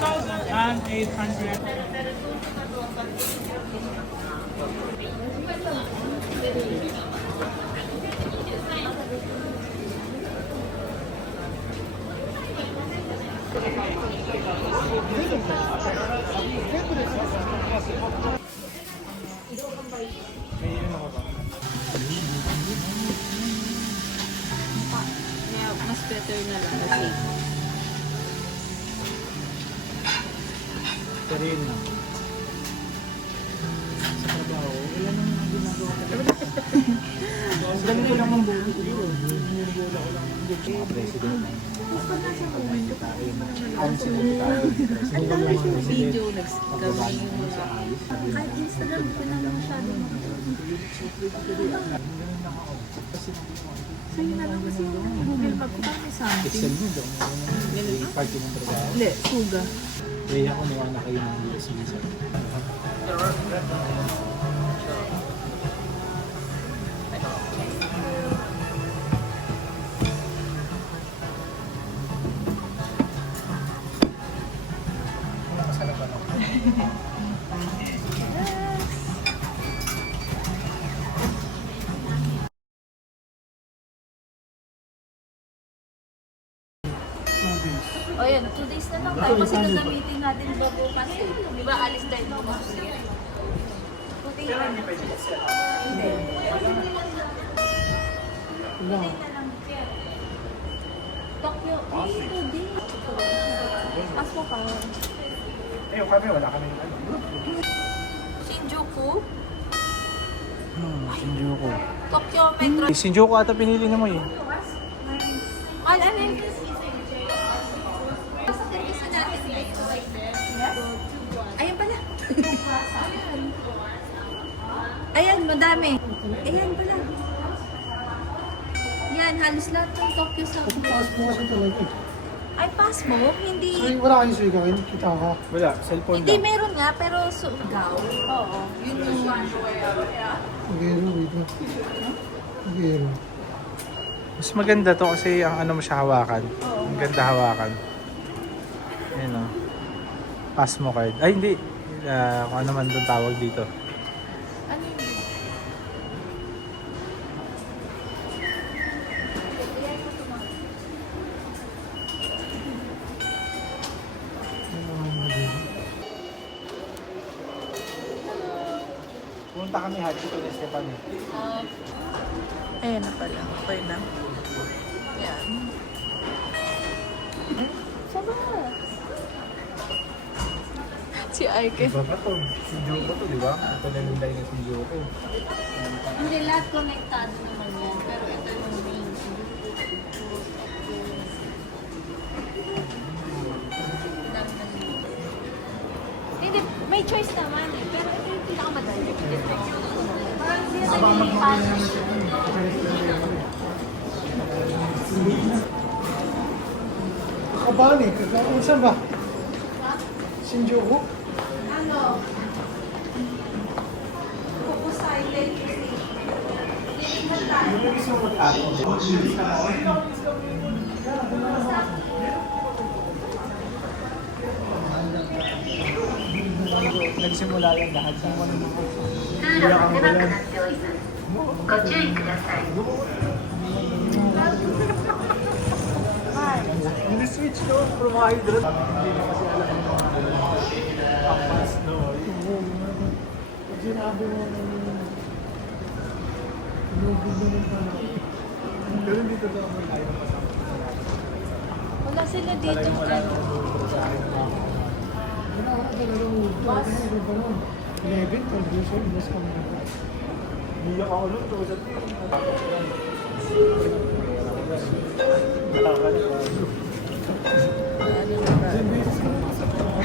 6,800. Mas better na lang. Okay. Pero yun lang. Sa trabaho, wala nang ginagawa ka. Ganito lang ang buhay ko. Hinihula ko lang ang mga president. Ang dami yung video nagkawin yung mga... Kahit Instagram ko na lang masyado sa'yo na lang kasi yung Google Map ko parang may something. Excel mo doon. Party ng trabaho. Hindi, suga. Kaya ako nawa na kayo ng USB sa O yan, 2 days na lang tayo kasi gagamitin natin ba bukas eh. Di ba alis tayo ng bukas eh? 2 days na lang. Hindi. 2 days na lang. Tokyo, 2 days. Pasko pa. Eh, kami wala kami ano. Shinjuku, Shinjuku. Tokyo Metro. Shinjuku ata pinili na mo eh. Ano yun? Sa service natin dito. Ayan pala. Ayan, madami. Ayan pala. Yan, halos lahat ng Tokyo sa... Paas mo kasi talaga. Ay, pass mo? Hindi... Ay, wala kayong suigawin, kita ka. Wala, cellphone Hindi, lang. meron nga, pero sugaw. Oo. Yun yung one. Pagero, wait na. Pagero. Mas maganda to kasi ang ano mo siya hawakan. Ang ganda hawakan. Ayan o. Pasmo card. Ay hindi. Kung ano man doon tawag dito. Ano yun? Punta kami Hachi to Esteban eh. Ayan na pala. Okay na. Yan. Saba. Si Aike. Iba ba to? Shinjuku to, di ba? Ito na yung dahil ng Shinjuku. Hindi, lahat konektado naman yan. Pero ito yung main. Hindi, may choice naman eh. Pero ito yung pinakamadali. Parang hindi na nililipas. Kabahan eh, kung saan ba? Shinjuku? Ano? Focus Island kasi. Lilipat tayo. Nagsimula lang lahat sa mga 通路が狭くなっております。ご注意ください。 Ini-switch to provider. Hindi na kasi alam yung mga pangpas no. Pag sinabi mo na lubid mo ng ano. Pero dito daw may tayo pasama. Wala sila dito. Talagang wala nang dito sa akin. Wala ka talagang bus. Ano ba nun? 11, 12 years old, bus kami na. Hindi ako nun to sa team. Nakakalimutan.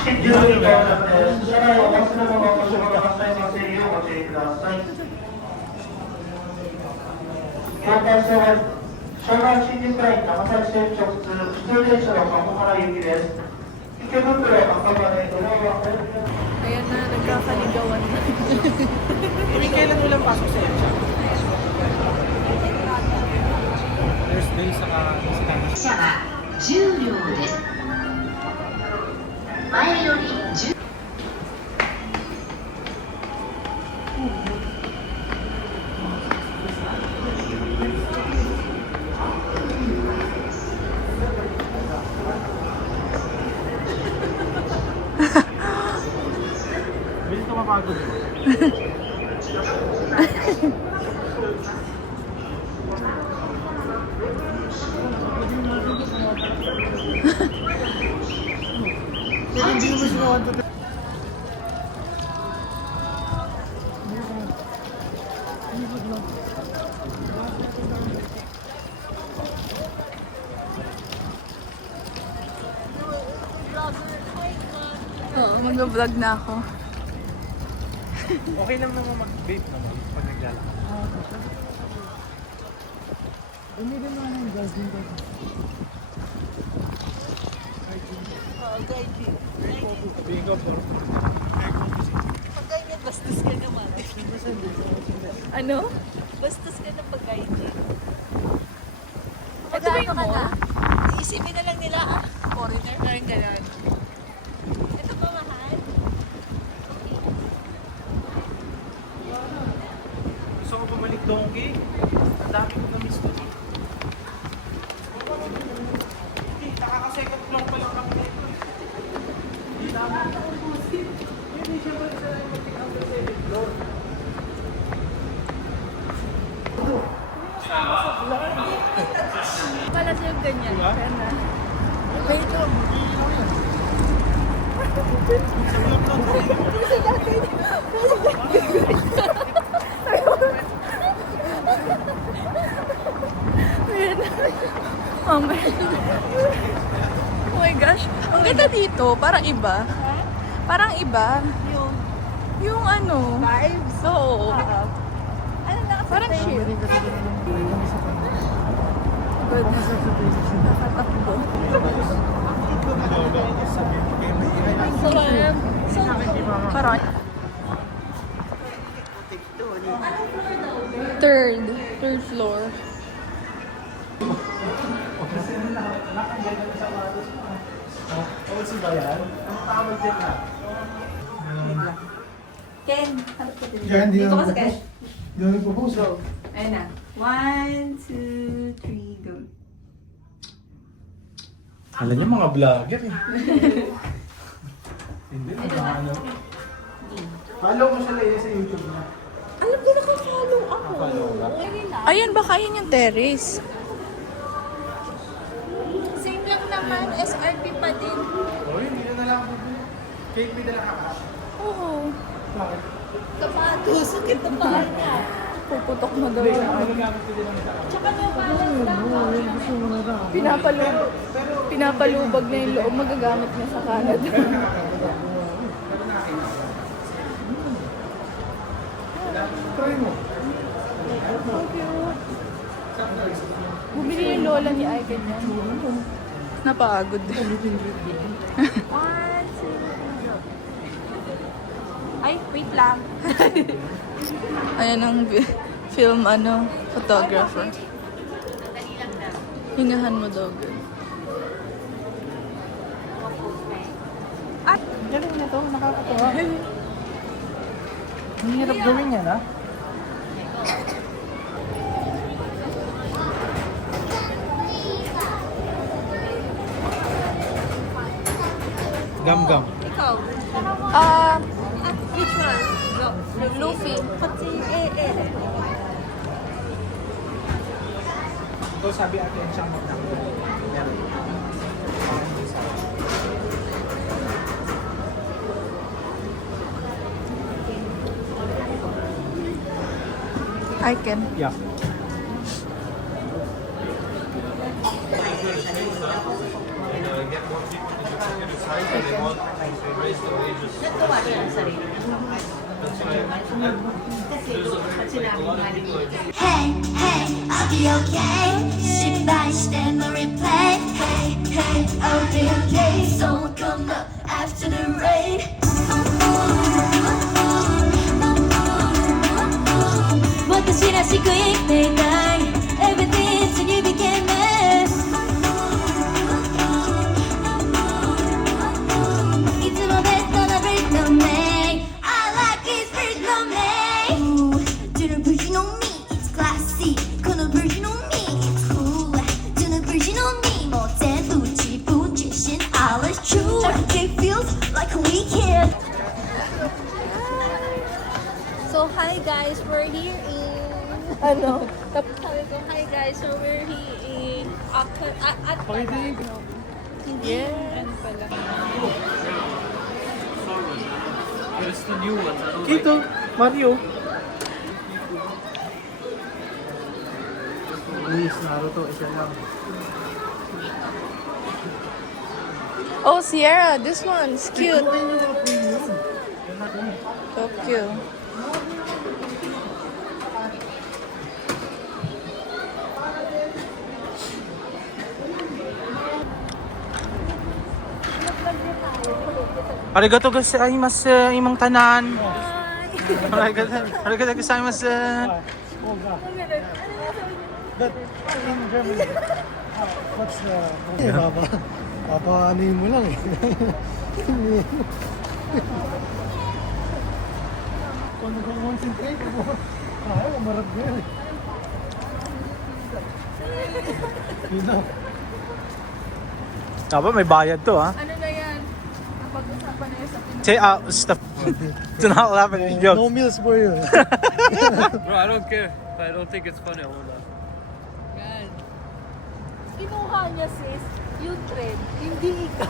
10両以下の車内をお忘れ物の場所が発生しませんようご注意ください。境界線は湘南新宿ライン長崎線直通普通電車の箱原行きです。池袋、赤羽、浦和、Ayan na, nagkakaligawan na. Kailan mo lang pasok sa iyo? Thursday sa 車は10両です。前より10Bilis ka mapagod. Hindi mo siya want to Oo, mag-vlog na ako. Okay lang naman mag-vape naman pag naglalakad. Umirin mo ng gas din ko. Bingo po. Pag-guide, bastos ka naman. Ano? Bastos ka na pag-guide. Ito ba yung mo? Isipin na lang nila, foreigner. Parang gano'n. Ito ba mahal? Gusto ko bumalik donkey. Ang dami ko na-miss to. Hindi, nakaka-second floor pa lang kami dito. Hindi naman. Hindi siya ba isa lang mag-take out the second floor? Pala sa'yo ganyan. Diba? Kaya na. Wait, Oh my gosh. Ang ganda dito. Parang iba. Parang iba. Yung ano. Vibes? Oo. Parang ship. Nakatakbo. Sarap. Parang. Third floor. Oo, si Bayan. Ang tawag din na. Ken, harap ka din. Yan, Dito ka sa cash. Hindi ako nagpo-post. Ayun na. 1, 2, 3, go. Alam niyo mga vlogger eh. Hindi, mga ano. Follow mo siya Leia sa YouTube na. Alam ko naka-follow ako. Follow ka? Ayun, baka yun yung terrace. Same lang naman, SRP pa din. Oh, hindi na lang ako. Cake me na lang ako. Oo. Bakit? Kapato, sakit na paa niya. Puputok mo daw Hindi, yung magagamit ko din lang sa Tsaka may balance na. Gusto mo na ba? Pinapalubag na yung loob, magagamit niya sa Canada. Try mo. Bumili yung lola ni Icon yan. Napagod. Ay, wait lang. Ayan ang film, photographer. Hingahan mo daw, girl. At, Galing na to, nakakatawa. Ang hirap gawin yan, ha? Gam-gam. ikaw. Which one? Luffy. Pati Ito sabi ate ang siyang magdang. Meron. I can. Yeah. Hey, hey, I'll be okay. 失敗しても replay. Hey, hey, I'll be okay. Someone come up after the rain. Watashi らしく生きていたい Everything till you became me. guys, we're here in... Ano? Tapos sabi ko, hi guys, so we're here in... At hindi. Ano pala. Kito, Mario. Luis, Naruto, isa lang. Oh, Sierra, this one's cute. Tokyo. Arigato gozaimasu, imong tanan. Arigato gozaimasu. But in Germany, what's the... Papa, ano mo lang eh. Kung nag-concentrate mo, umarap na yan eh. You know. Dapat may bayad to, ha? Ano na yan? Napag-usapan na yun sa Say, stop. Do not laugh at these No jokes. meals for you. Bro, I don't care. If I don't think it's funny, I won't laugh. Kinuha niya sis, yung trend, hindi ikaw.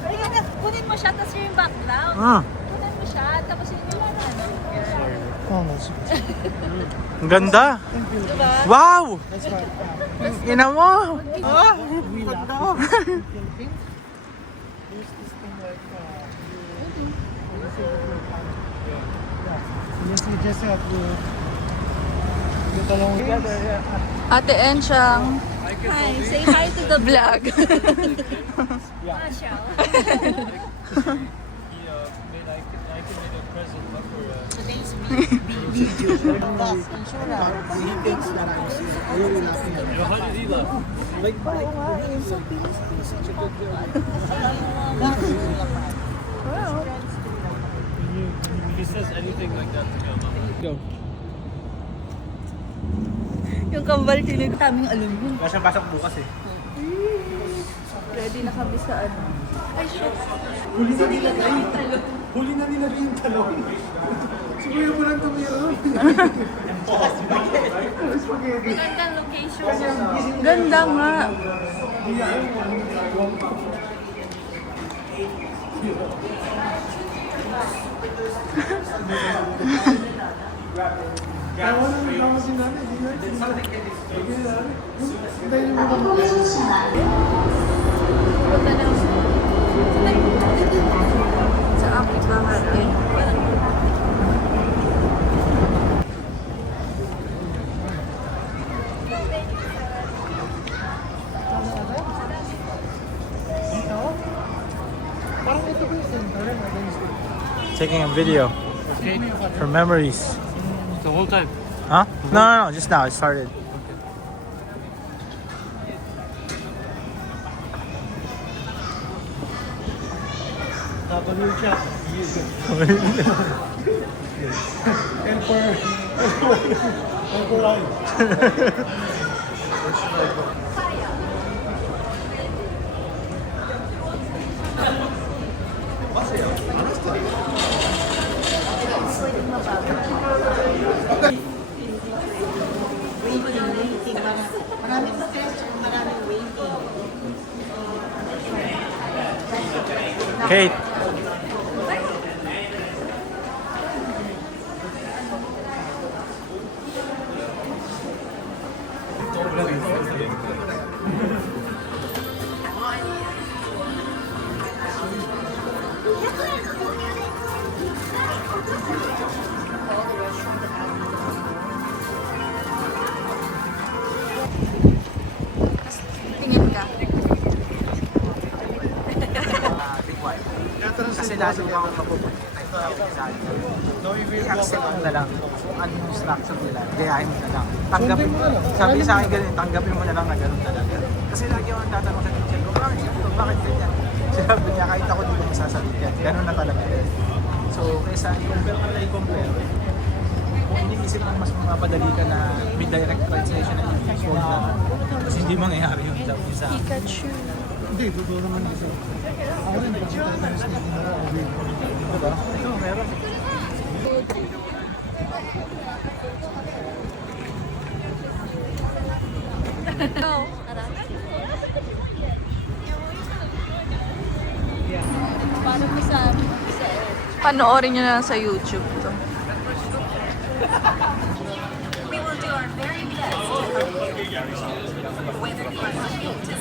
Kaya nga, kunin mo siya, tapos yung background. Kunin mo siya, tapos yung ano. Oh, that's Ang ganda. Diba? Wow! that's right. Ina mo! We laugh. Philippines, there's this thing like yes, we just have to get along together. Yeah. Ate Enchang Hi, say hi to the vlog. Masha. I can make a present for Today's How did he laugh? If he says anything like that to me, I'm not. Go. Yung kambal tinig. Taming alam yun. Pasok bukas eh. Ready na kami sa ano. Ay, shit. Huli na nilagay yung talong. Siguro mo lang tumira. Magandang location. Ganda nga. Tawa na nagkama si nanay. Hindi na. Hintayin mo ba? Sa Africa natin. Parang ito ba yung center? Taking a video for memories. The whole time. Huh? No, just now. It started. W chat. Elper live. Kate. Tingin ka. Kasi lalo kang mapupunta i-accept mo na lang kung ano yung instruction nila, gayahin mo na lang. Tanggapin mo. Sabi sa akin ganun, tanggapin mo na lang na ganun talaga. Kasi lagi ako tatanong sa teacher ko, bakit ganito? Bakit ganyan? Sabi niya, kahit ako di ko masasagot yan. Ganun na talaga. So, kaysa i-compare ka na i-compare, kung iniisip mo mas mapadali ka na may direct translation na i-solve na, kasi hindi mangyayari yung sa akin. Pikachu. Hindi, totoo naman kasi. Ako rin, pag tayo na ako. Diba? Ito, meron. Panoorin nyo na lang sa YouTube to. We will do our very best to help you. Whether you are looking to